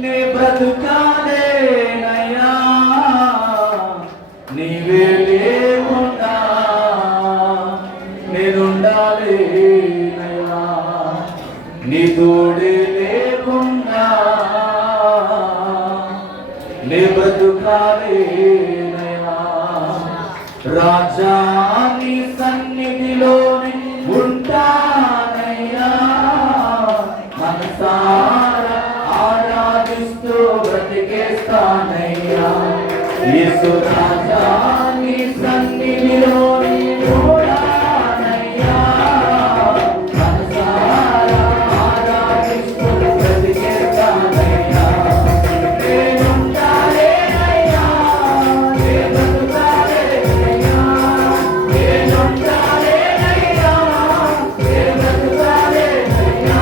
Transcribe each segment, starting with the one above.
నీ బ్రతుకాలేనయ్యా నీవే లేకుండా నేనుండాలేనయ్యా నీ తోడే లేకుండా నీ బ్రతుకాలేనయ్యా రాజా నీ సన్నిధిలోని ఉంటానయ్యా మనసారా ఆరాధిస్తూ బ్రతికేస్తానయ్యా యేసు రాజా నీ సన్నిధిలోని ఉంటానయ్యా మనసారా ఆరాధిస్తూ బ్రతికేస్తానయ్యా నేనుండాలేనయ్యా నే బ్రతుకాలేనయ్యా నేనుండాలేనయ్యా నే బ్రతుకాలేనయ్యా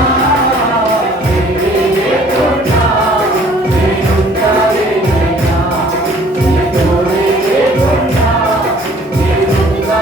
నీవే లేకుండా నేనుండాలేనయ్యా నీ తోడే లేకుండా నేనుండాలేనయ్యా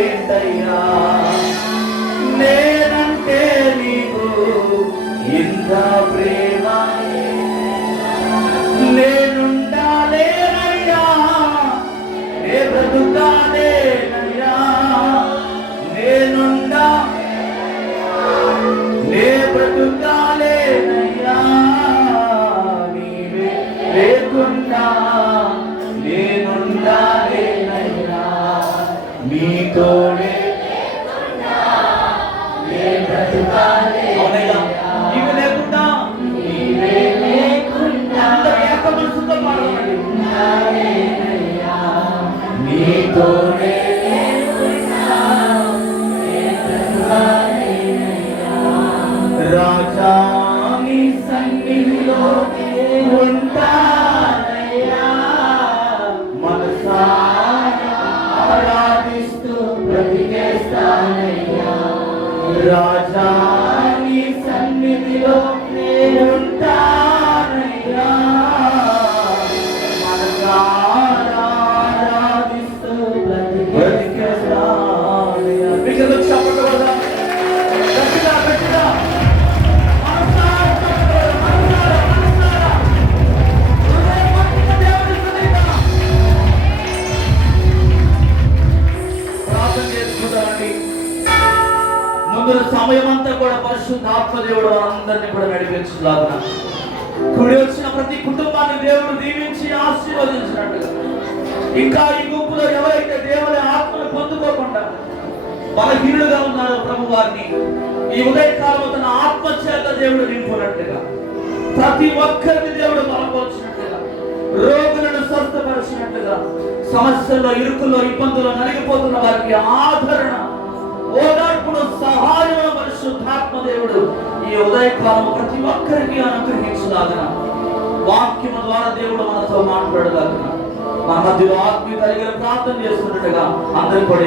ఏంటయ్యా నేనంటే నీకు ఇంత ప్రేమ నేనుండాలేనయ్యా నే బ్రతుకాలేనయ్యా నే బ్రతుకాలేనయ్యా నీవే లేకుండా నేనుండాలేనయ్యా నీతోనే నే బ్రతుకాలేనయ్యా నీవే లేకుండా అందరూ ఏక మనసుతో పాడమని నీతోనే రాజా నీ సన్నిధిలో ఉంటానయ్యా మనసారా ఆరాధిస్తూ బ్రతికేస్తానయ్యా రాజా నీ సన్నిధిలో ఉంటానయ్యా మనసారా ఆరాధిస్తూ బ్రతికేస్తానయ్యా మీకు చెప్పకూడదా గట్టిగా గట్టిగా ముందు సమయం అంతా కూడా పరిశుద్ధాత్మ దేవుడు అందరినీ కూడా నడిపించులాగా కూడి వచ్చిన ప్రతి కుటుంబాన్ని దేవుడు దీవించి ఆశీర్వదించినట్టుగా ఇంకా ఈ గుంపులో ఎవరైతే దేవుని ఆత్మను పొందుకోకుండా బలహీనులుగా ఉన్నారో ప్రభు వారిని ఈ ఉదయకాలం తన ఆత్మ చేత దేవుడు నింపునట్టుగా ప్రతి ఒక్కరిని దేవుడు బలపరిచినట్టుగా రోగులను స్వస్థపరిచినట్టుగా సమస్యల్లో ఇరుకుల్లో ఇబ్బందుల్లో నలిగిపోతున్న వారికి ఆదరణ ఓదార్పును సహాయం పరిశుద్ధాత్మ దేవుడు ఈ ఉదయకాలం ప్రతి ఒక్కరికి అనుగ్రహించులాగన వాక్యము ద్వారా దేవుడు మనతో మాట్లాడలాగన మన మధ్యలో ఆత్మీయ కలిగిన ప్రార్థన చేస్తున్నట్టుగా అందరూ కూడా